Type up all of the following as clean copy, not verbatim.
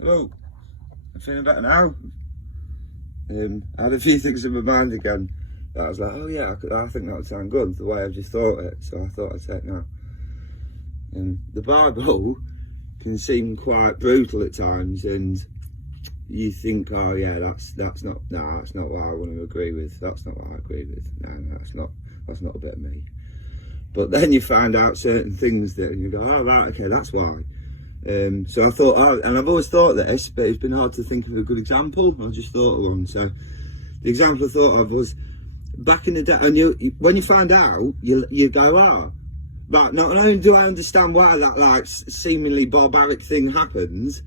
Hello, I'm feeling better now. I had a few things in my mind again that I was like, oh yeah, I think that would sound good, the way I've just thought it, so I thought I'd say it now. The Bible can seem quite brutal at times, and you think, oh yeah, that's not what I want to agree with. That's not what I agree with. No, that's not a bit of me. But then you find out certain things that and you go, oh right, okay, that's why. So I thought, and I've always thought this, but it's been hard to think of a good example. I just thought of one. So the example I thought of was back in the day, and when you find out, you go, right, not only do I understand why that like seemingly barbaric thing happens,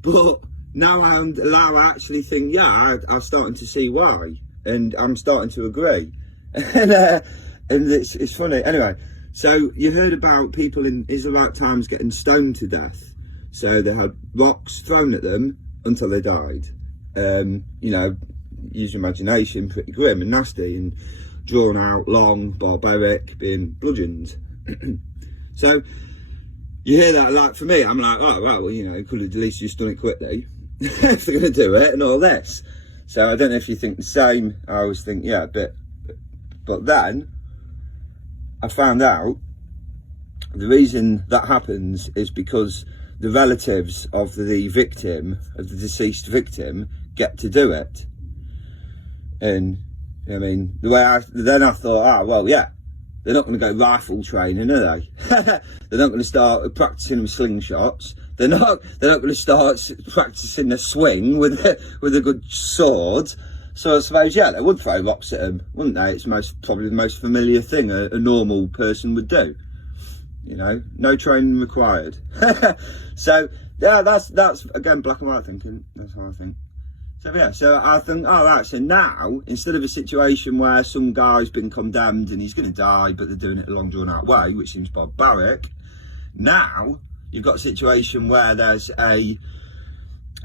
but now I actually think, yeah, I'm starting to see why, and I'm starting to agree. And it's funny. Anyway, so you heard about people in Israelite times getting stoned to death. So they had rocks thrown at them until they died. Use your imagination, pretty grim and nasty and drawn out, long, barbaric, being bludgeoned. So you hear that, like for me, I'm like, oh, well, you could have at least just done it quickly if they're going to do it and all this. So I don't know if you think the same. I always think, yeah, but then I found out the reason that happens is because the relatives of the victim, of the deceased victim, get to do it. And I mean, then I thought, well, yeah, they're not going to go rifle training, are they? They're not going to start practicing with slingshots. They're not going to start practicing a swing with a good sword. So I suppose, yeah, they would throw rocks at them, wouldn't they? It's probably the most familiar thing a normal person would do. No training required. So yeah, that's again black and white thinking. That's how I think. So yeah, so I think, all right. So now, instead of a situation where some guy's been condemned and he's going to die, but they're doing it a long drawn out way, which seems barbaric. Now you've got a situation where there's a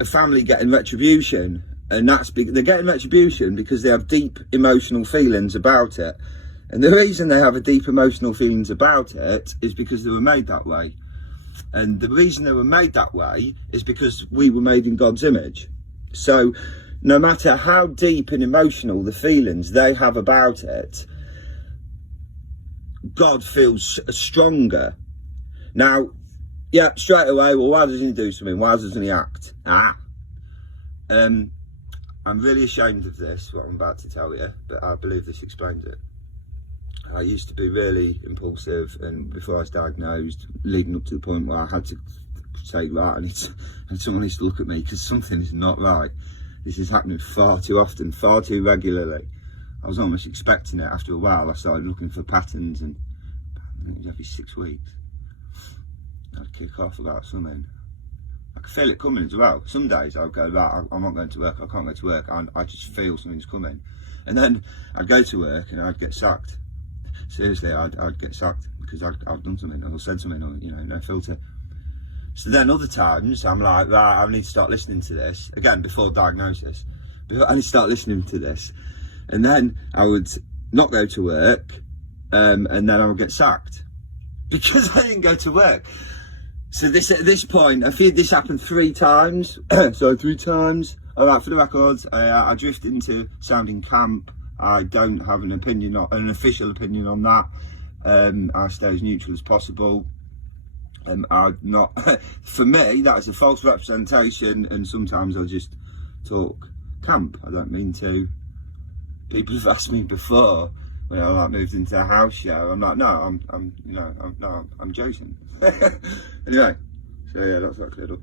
family getting retribution, and they're getting retribution because they have deep emotional feelings about it. And the reason they have a deep emotional feelings about it is because they were made that way. And the reason they were made that way is because we were made in God's image. So no matter how deep and emotional the feelings they have about it, God feels stronger. Now, yeah, straight away, well, why doesn't he do something? Why doesn't he act? I'm really ashamed of this, what I'm about to tell you, but I believe this explains it. I used to be really impulsive, and before I was diagnosed, leading up to the point where I had to say, right, someone needs to look at me because something is not right. This is happening far too often, far too regularly. I was almost expecting it. After a while, I started looking for patterns, and I think it was every 6 weeks I'd kick off about something. I could feel it coming as well. Some days I'd go, right, I'm not going to work, I can't go to work, I just feel something's coming. And then I'd go to work and I'd get sacked. Seriously, I'd get sacked because I've done something or said something, or no filter. So then other times I'm like, right, I need to start listening to this again before diagnosis. I need to start listening to this, and then I would not go to work, and then I would get sacked because I didn't go to work. So at this point, I feel this happened 3 times. So 3 times. All right, for the records, I drift into sounding camp. I don't have an official opinion on that. I stay as neutral as possible. I'm not, for me, that is a false representation, and sometimes I just talk camp. I don't mean to. People have asked me before when I moved into a house show. I'm like, no, I'm joking. Anyway, so yeah, that's that cleared up.